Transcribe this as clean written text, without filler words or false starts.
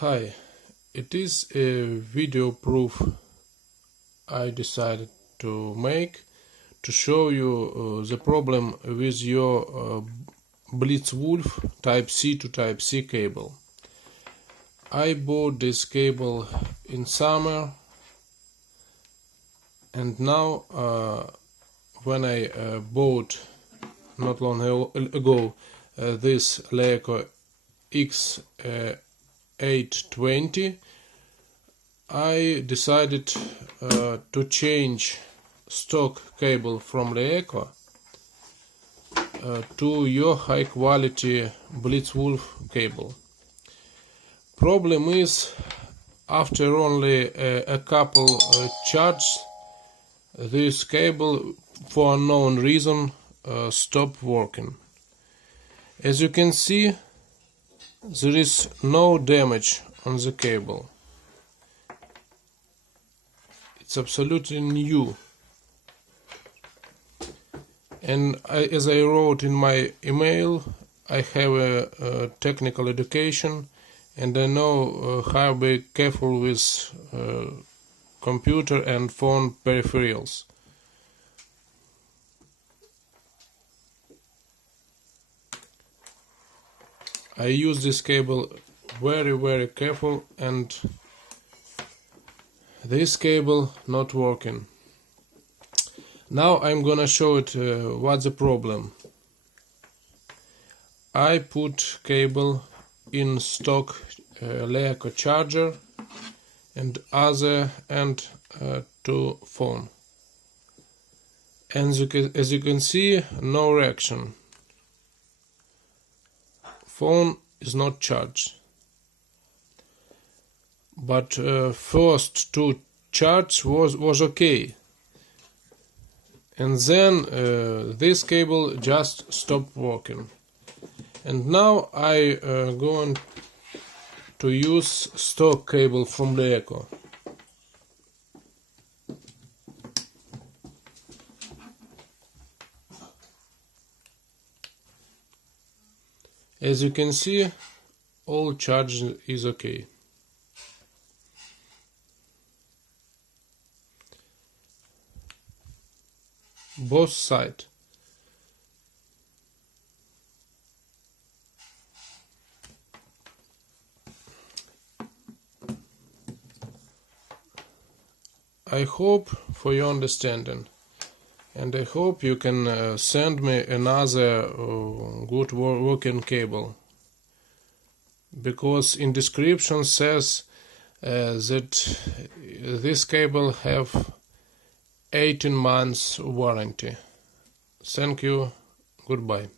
Hi, it is a video proof I decided to make to show you the problem with your BlitzWolf Type-C to Type-C cable. I bought this cable in summer, and now when I bought not long ago this Leica X820, I decided to change stock cable from Leica to your high quality BlitzWolf cable. Problem is, after only a couple charges, this cable for unknown reason stopped working. As you can see, there is no damage on the cable. It's absolutely new. And as I wrote in my email, I have a technical education, and I know how to be careful with computer and phone peripherals. I use this cable very careful, and this cable not working. Now I'm gonna show it what's the problem. I put cable in stock Leica charger and other end to phone, and as you can see, no reaction. Phone is not charged, but first two charge was okay, and then this cable just stopped working. And now I going to use stock cable from Leica. As you can see, all charge is okay. Both sides. I hope for your understanding, and I hope you can send me another good working cable, because in description says that this cable have 18 months warranty. Thank you. Goodbye.